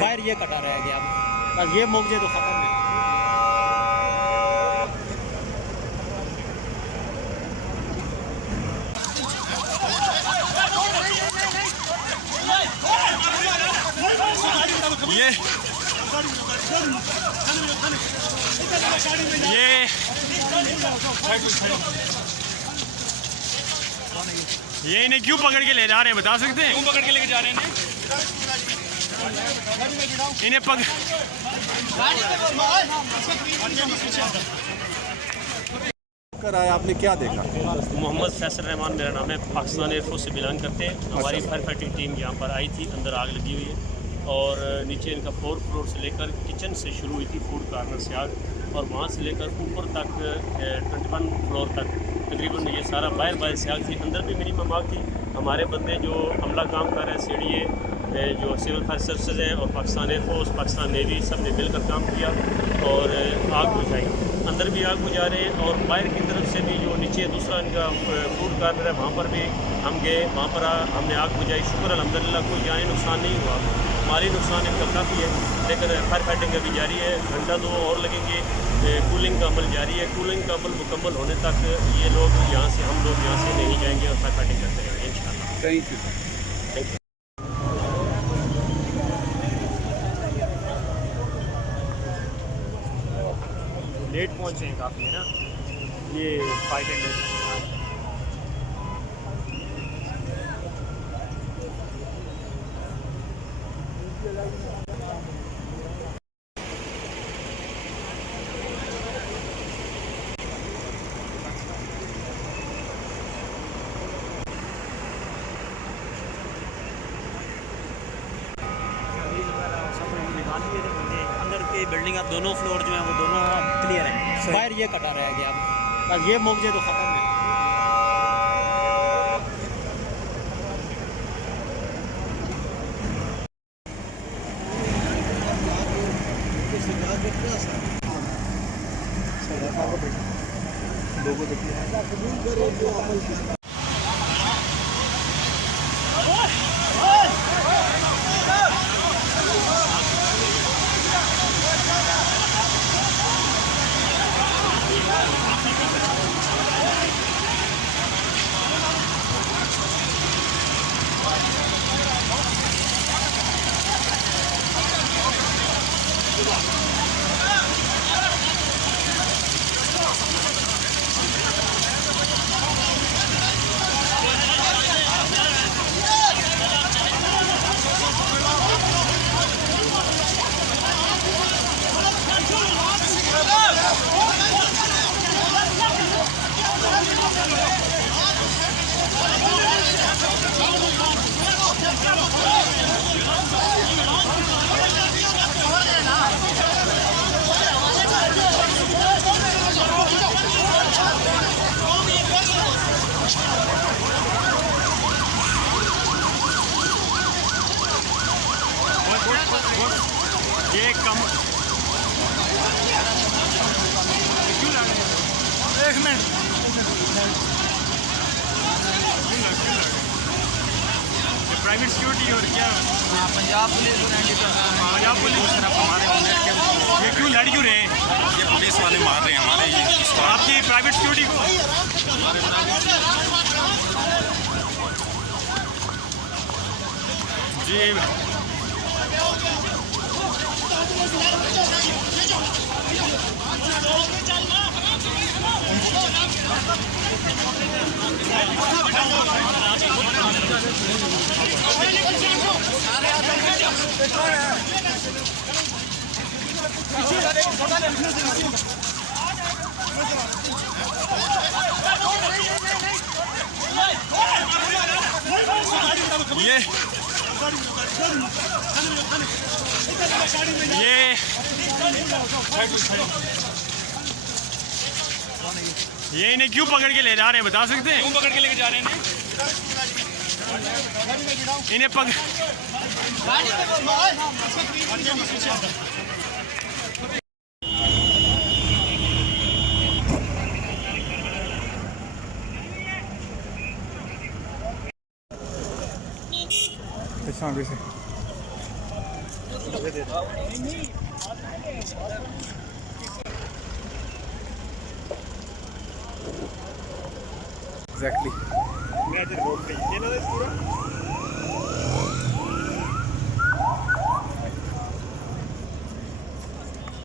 बाहर ये कटा रह गया, बस ये मुआवजे तो खत्म है। ये इन्हें क्यों पकड़ के ले जा रहे हैं, बता सकते हैं? क्यों पकड़ के लेके जा रहे हैं इन्हें पकड़ कराया आपने, क्या देखा? मोहम्मद फैसल रहमान मेरा नाम है, पाकिस्तान एयरफोर्स से बिलोंग करते हैं। हमारी फायर फाइटिंग टीम यहाँ पर आई थी, अंदर आग लगी हुई है और नीचे इनका 4th फ्लोर से लेकर किचन से शुरू हुई थी, फूड कॉर्नर से आग, और वहाँ से लेकर ऊपर तक 21 फ्लोर तक तकरीबन ये सारा बाहर से आग थी। अंदर भी मिनिमम आग थी। हमारे बंदे जो अमला काम कर रहे हैं, सीडीए जो सिविल फायर सर्विसेज हैं और पाकिस्तान एयरफोर्स, पाकिस्तान नेवी, सब ने मिलकर काम किया और आग बुझाई। अंदर भी आग बुझा रहे हैं और बाहर की तरफ से भी जो नीचे दूसरा इनका फूड कॉर्नर है, वहाँ पर भी हम गए, वहाँ पर हमने आग बुझाई। शुक्र अल्हम्दुलिल्लाह कोई जानी नुकसान नहीं हुआ। माली नुकसान इनका काफ़ी है, लेकिन फायर फाइटिंग अभी जारी है। घंटा 2 और लगेंगे। कूलिंग का अमल जारी है। कूलिंग का अमल मुकम्मल होने तक ये लोग यहाँ से, हम लोग यहाँ से नहीं जाएंगे और फायर फाइटिंग करते रहेंगे इंशाअल्लाह। Thank you. लेट पहुँचे हैं काफ़ी, है ना, ये फाइट एंड अंदर की बिल्डिंग अब दोनों फ्लोर जो हैं वो दोनों क्लियर हैं। बाहर ये कटा रह गया, बस ये मुआवजे तो खत्म है। ये कम एक मिनट प्राइवेट सिक्योरिटी और क्या? पंजाब पुलिस पंजाब पुलिस हमारे ये क्यों लड़ क्यों रहे हैं? ये पुलिस वाले मार रहे हैं हमारे ये आपकी प्राइवेट सिक्योरिटी को। जी ये इन्हें क्यों पकड़ के ले जा रहे हैं, बता सकते हैं? क्यों पकड़ के लेके जा रहे हैं इन्हें पकड़ आगे से एग्जैक्टली ਮੈਂ ਤੇ ਰੋਕ ਲਈ ਇਹਨਾਂ ਦਾ ਪੂਰਾ